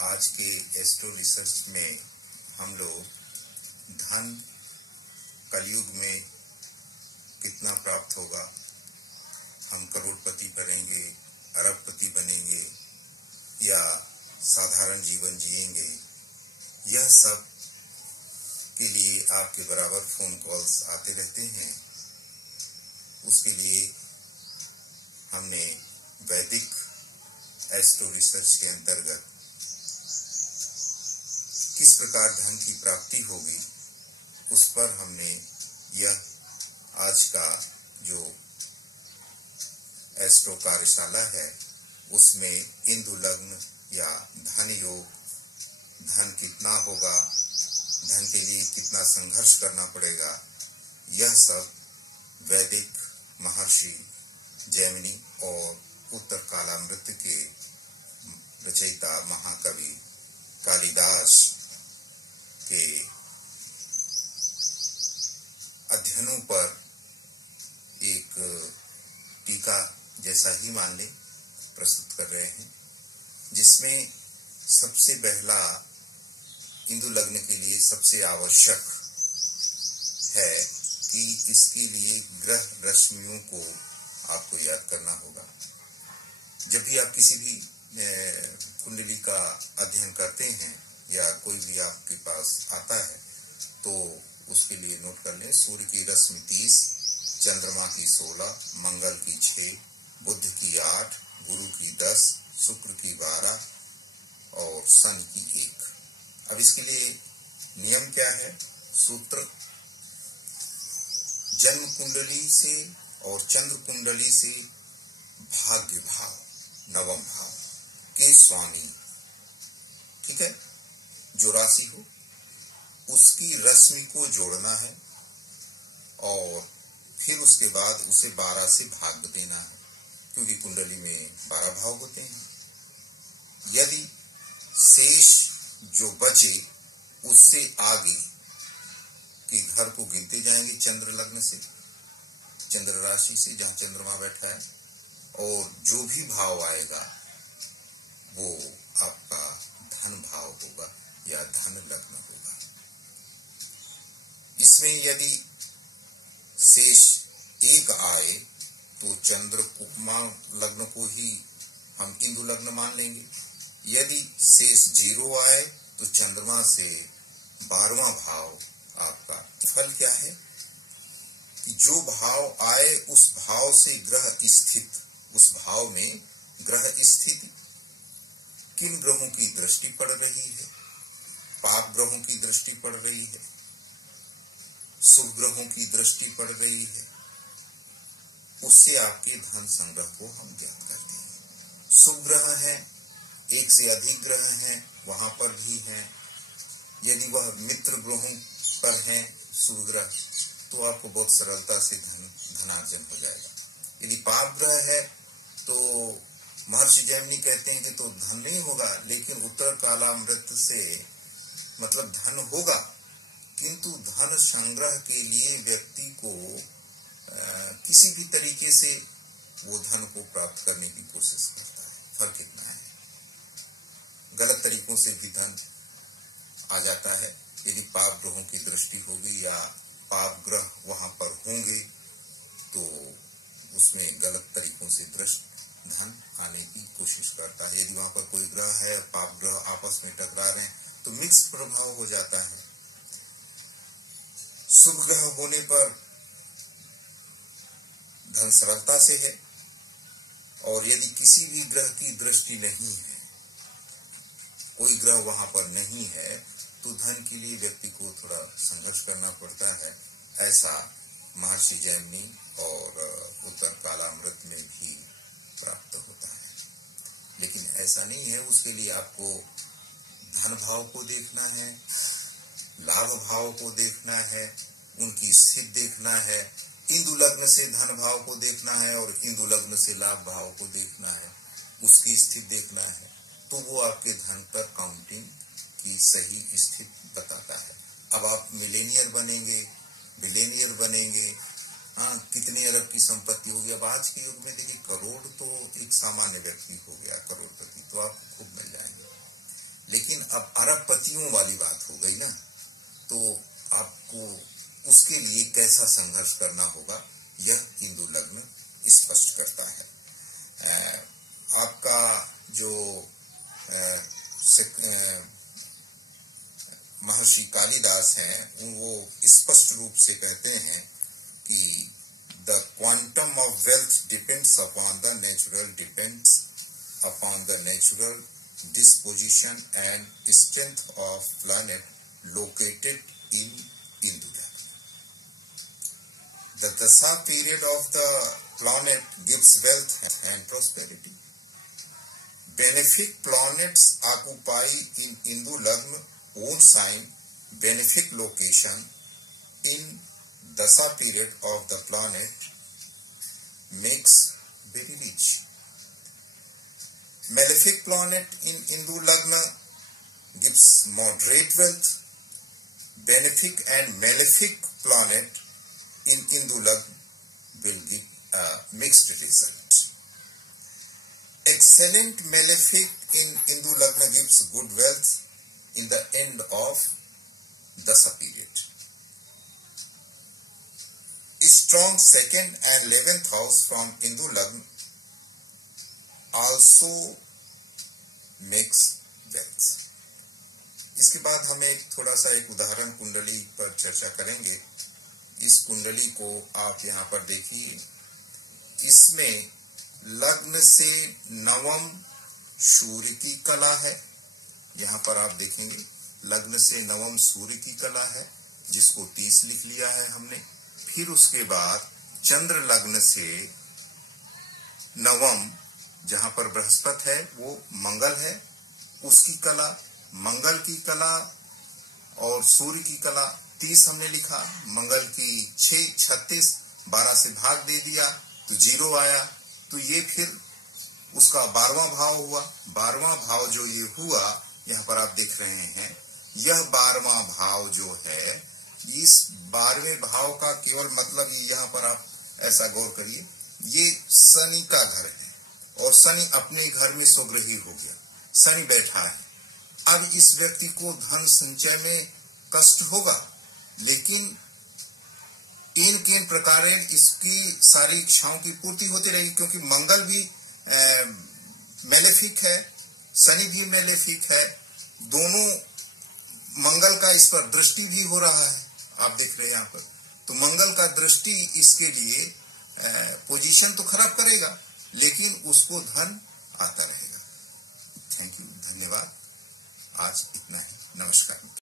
आज के astro research में हम लोग धन कलयुग में कितना प्राप्त होगा, हम करोड़पति बनेंगे, अरबपति बनेंगे या साधारण जीवन जिएंगे, यह सब के लिए आपके बराबर फोन कॉल्स आते रहते हैं। उसके लिए हमने वैदिक एस्ट्रो रिसर्च के अंतर्गत किस प्रकार धन की प्राप्ति होगी, उस पर हमने यह आज का जो एस्ट्रो कार्यशाला है उसमें इंदु लग्न या धन योग, धन कितना होगा, धन के लिए कितना संघर्ष करना पड़ेगा, यह सब वैदिक महर्षि जैमिनी और उत्तर कालामृत के रचयिता महाकवि कालिदास के अध्ययनों पर एक टीका जैसा ही मान ले प्रस्तुत कर रहे हैं, जिसमें सबसे पहला इंदु लग्न के लिए सबसे आवश्यक है कि इसके लिए ग्रह रश्मियों को आपको याद करना होगा। जब भी आप किसी भी कुंडली का अध्ययन करते हैं या कोई भी आपके पास आता है तो उसके लिए नोट कर लें, सूर्य की रश्मि 30, चंद्रमा की 16, मंगल की 6, बुध की 8, गुरु की 10, शुक्र की 12 और शनि की 1। अब इसके लिए नियम क्या है? सूत्र जन्म कुंडली से और चंद्र कुंडली से भाग्य भाव, नवम भाव के स्वामी, ठीक है, जो राशि हो उसकी रश्मि को जोड़ना है और फिर उसके बाद उसे 12 से भाग देना है, क्योंकि कुंडली में 12 भाव होते हैं। यदि शेष जो बचे उससे आगे कि घर को गिनते जाएंगे चंद्र लग्न से, चंद्र राशि से जहां चंद्रमा बैठा है, और जो भी भाव आएगा वो आपका धन भाव होगा या धन लग्न होगा। इसमें यदि शेष 1 आए तो चंद्रमा लग्न को ही हम इंदु लग्न मान लेंगे। यदि शेष 0 आए तो चंद्रमा से 12वां भाव आपका। फल क्या है कि जो भाव आए उस भाव से ग्रह स्थित, उस भाव में ग्रह स्थिति, किन ग्रहों की दृष्टि पड़ रही है, पाप ग्रहों की दृष्टि पड़ रही है, शुभ ग्रहों की दृष्टि पड़ रही है, उससे आपके धन संग्रह को हम ज्ञात करते हैं। शुभ ग्रह है, एक से अधिक ग्रह हैं, वहां पर भी हैं। यदि वह मित्र ग्रहों पर हैं शुभ ग्रह तो आपको बहुत सरलता से धनार्जन हो जाएगा। यदि पाप ग्रह है तो महर्षि जैमिनी कहते हैं कि तो धन नहीं होगा, लेकिन उत्तर कालामृत से मतलब धन होगा, किंतु धन संग्रह के लिए व्यक्ति को किसी भी तरीके से वो धन को प्राप्त करने की कोशिश करता है। फर्क कितना है, गलत तरीकों से भी धन आ जाता है। यदि पाप ग्रहों की दृष्टि होगी या पाप ग्रह वहां पर होंगे तो उसमें गलत तरीकों से धन आने की कोशिश करता है। यदि वहां पर कोई ग्रह है, पाप ग्रह आपस में टकरा रहे हैं तो मिक्स प्रभाव हो जाता है। शुभ ग्रह होने पर धन सरलता से है, और यदि किसी भी ग्रह की दृष्टि नहीं है, कोई ग्रह वहां पर नहीं है, तो धन के लिए व्यक्ति को थोड़ा संघर्ष करना पड़ता है। ऐसा महर्षि जैमिनी और उत्तर कालामृत में भी प्राप्त होता है। लेकिन ऐसा नहीं है, उसके लिए आपको धन भाव को देखना है, लाभ भाव को देखना है, उनकी स्थिति देखना है, इंदु लग्न से धन भाव को देखना है और इंदु लग्न से लाभ भाव को देखना है, उसकी स्थिति देखना है, तो वो आपके धन पर काउंटिंग की सही स्थिति बताता है। अब आप मिलेनियर बनेंगे, बिलियनियर बनेंगे, हाँ, कितने अरब की संपत्ति होगी। अब आज के युग में देखिए करोड़ तो एक सामान्य व्यक्ति हो गया, करोड़पति तो आपको खूब मिल जाएंगे। अब अरबपतियों वाली बात हो गई ना, तो आपको उसके लिए कैसा संघर्ष करना होगा यह इंदु लग्न स्पष्ट करता है। आपका जो महर्षि कालिदास हैं वो स्पष्ट रूप से कहते हैं कि the quantum of wealth depends upon the natural disposition and strength of planet located in Indu Lagna. The Dasa period of the planet gives wealth and prosperity. Benefic planets occupy in Indu Lagna own sign, benefic location in Dasa period of the planet makes very rich. Malefic planet in Indu Lagna gives moderate wealth. Benefic and malefic planet in Indu Lagna will give a mixed result. Excellent malefic in Indu Lagna gives good wealth in the end of Dasa period. Strong second and 11th house from Indu Lagna also makes wealth. इसके बाद हम एक उदाहरण कुंडली पर चर्चा करेंगे। इस कुंडली को आप यहाँ पर देखिए, इसमें लग्न से नवम सूर्य की कला है। यहाँ पर आप देखेंगे लग्न से नवम सूर्य की कला है, जिसको 30 लिख लिया है हमने। फिर उसके बाद चंद्र लग्न से नवम, जहां पर बृहस्पति है वो मंगल है, उसकी कला, मंगल की कला और सूर्य की कला 30 हमने लिखा। मंगल की 6, 36, 12 से भाग दे दिया तो 0 आया। तो ये फिर उसका 12वां भाव हुआ। 12वां भाव जो ये हुआ, यहाँ पर आप देख रहे हैं, यह 12वां भाव जो है, इस 12वें भाव का केवल मतलब यहाँ पर आप ऐसा गौर करिए, ये शनि का घर है और शनि अपने घर में स्वग्रही हो गया, शनि बैठा है। अब इस व्यक्ति को धन संचय में कष्ट होगा, लेकिन किन प्रकार इसकी सारी इच्छाओं की पूर्ति होती रहेगी, क्योंकि मंगल भी मेलेफिक है, शनि भी मेलेफिक है। दोनों मंगल का इस पर दृष्टि भी हो रहा है, आप देख रहे हैं यहाँ पर। तो मंगल का दृष्टि इसके लिए पोजीशन तो खराब करेगा, लेकिन उसको धन आता रहेगा। थैंक यू, धन्यवाद। आज इतना ही, नमस्कार।